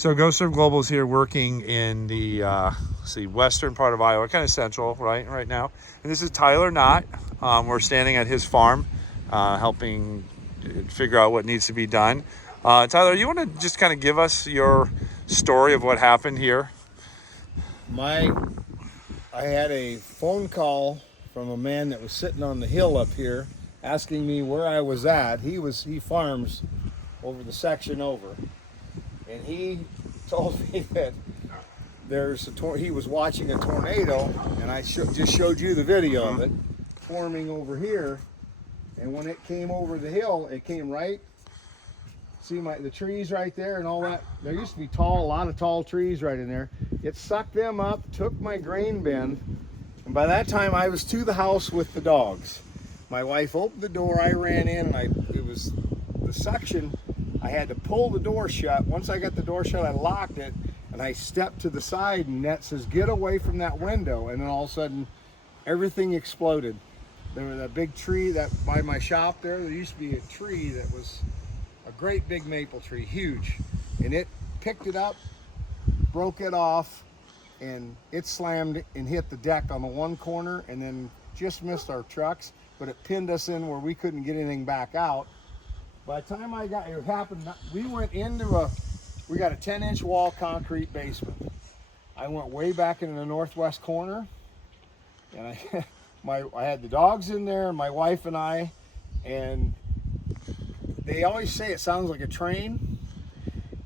So GoServe Global is here working in the western part of Iowa, kind of central, right now. And this is Tyler Knott. We're standing at his farm, helping figure out what needs to be done. Tyler, you want to just kind of give us your story of what happened here? I had a phone call from a man that was sitting on the hill up here, asking me where I was at. He farms over the section over. And he told me that he was watching a tornado, and I just showed you the video of it forming over here. And when it came over the hill, it came right. See the trees right there and all that. There used to be a lot of tall trees right in there. It sucked them up, took my grain bin, and by that time I was to the house with the dogs. My wife opened the door, I ran in, and it was the suction. I had to pull the door shut. Once I got the door shut, I locked it, and I stepped to the side, and Net says, "Get away from that window." And then all of a sudden, everything exploded. There was a big tree that by my shop there used to be a tree that was a great big maple tree, huge. And it picked it up, broke it off, and it slammed and hit the deck on the one corner, and then just missed our trucks, but it pinned us in where we couldn't get anything back out. By the time it happened, we got a 10-inch wall concrete basement. I went way back into the northwest corner, and I had the dogs in there, and my wife and I, and they always say it sounds like a train.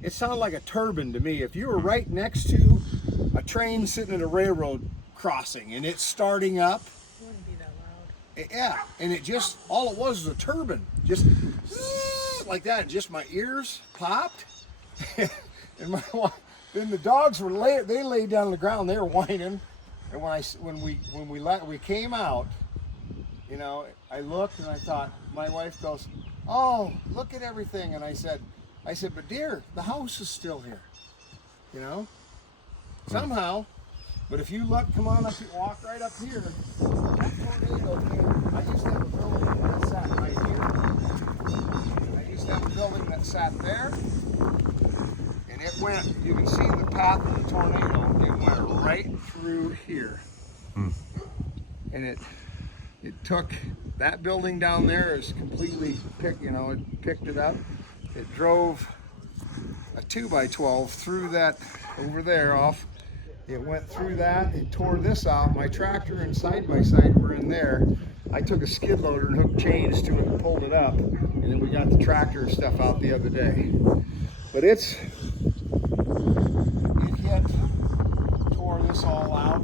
It sounded like a turbine to me. If you were right next to a train sitting at a railroad crossing and it's starting up, it wouldn't be that loud. Yeah, and all it was a turbine, just like that, and just my ears popped, and then the dogs they laid down on the ground, they were whining, and when we came out, you know, I looked and I thought, my wife goes, "Oh, look at everything," and I said, "But dear, the house is still here, you know, somehow." But if you look, come on up, walk right up here. That tornado came. I used to have a building that sat right here. I used to have a building that sat there, and it went. You can see the path of the tornado. It went right through here, and it took that building down there is completely picked. You know, it picked it up. It drove a 2x12 through that over there off. It went through that, it tore this out. My tractor and side-by-side were in there. I took a skid loader and hooked chains to it and pulled it up. And then we got the tractor stuff out the other day. But it tore this all out.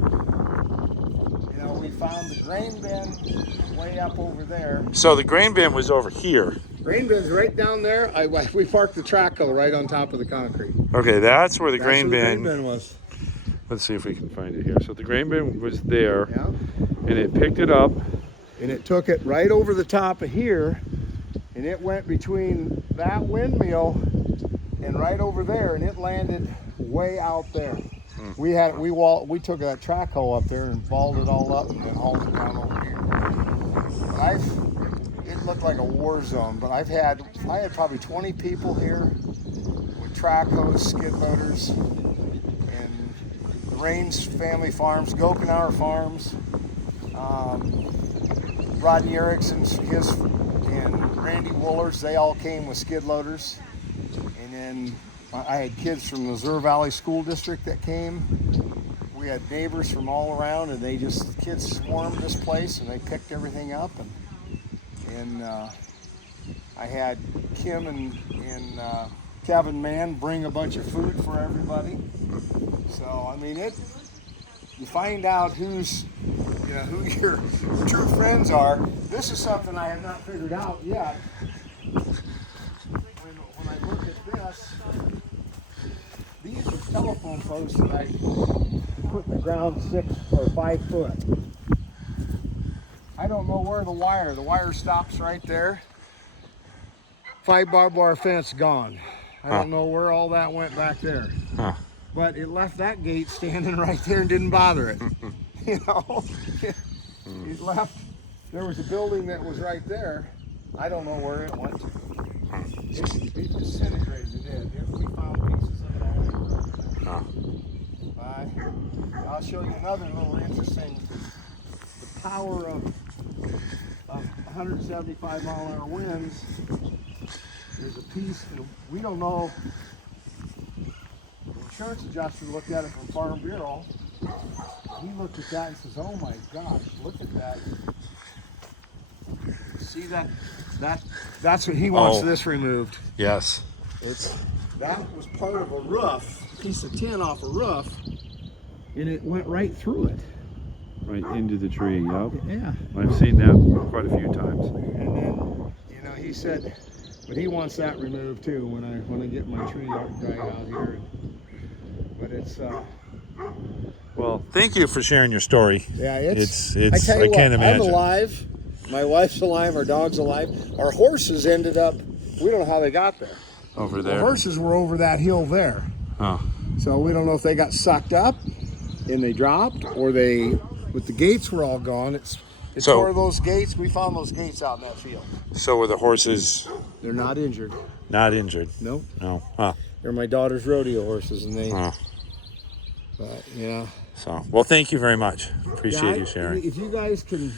You know, we found the grain bin way up over there. So the grain bin was over here. Grain bin's right down there. We parked the track color right on top of the concrete. Okay, that's where the grain bin was. Let's see if we can find it here. So the grain bin was there, yeah, and it picked it up. And it took it right over the top of here, and it went between that windmill and right over there, and it landed way out there. We took that track hoe up there and balled it all up and then hauled it down over here. It looked like a war zone, but I had probably 20 people here with track hoes, skid loaders, and the Rains family farms, Gokenauer Farms, Rodney Erickson's, and Randy Wooler's, they all came with skid loaders. And then I had kids from the Missouri Valley School District that came. We had neighbors from all around, and kids swarmed this place, and they picked everything up. And I had Kim and Kevin Mann bring a bunch of food for everybody. So I mean, you find out who your true friends are. This is something I have not figured out yet. When I look at this, these are telephone posts that I put in the ground 6 or 5 foot. I don't know where the wire stops right there. 5 barbed wire fence gone. I don't know where all that went back there. But it left that gate standing right there and didn't bother it. You know, it left. There was a building that was right there. I don't know where it went to. It disintegrated. We found pieces of it all over. I'll show you another little interesting. The power of 175 mile an hour winds. There's a piece, and we don't know. The insurance adjuster looked at it from Farm Bureau. He looked at that and says, "Oh my gosh, look at that! See that? That's what he wants Oh. this removed. Yes. That was part of a roof, piece of tin off a roof, and it went right through it. Right into the tree. Yep. Yeah. I've seen that quite a few times. And then, he said, but he wants that removed too when I get my tree dry out here. But it's Well, thank you for sharing your story. yeah, It's I tell you I can't what, imagine. I'm alive. My wife's alive. Our dog's alive. Our horses ended up. We don't know how they got there. Over The there. horses were over that hill there. Oh. So we don't know if they got sucked up and they dropped, or but the gates were all gone. It's So- one of those gates. We found those gates out in that field. So were the horses They're not injured. not injured? Nope. No. Huh. They're my daughter's rodeo horses, and they. Huh. But yeah. So, well, thank you very much. Appreciate Yeah, you sharing. If you guys can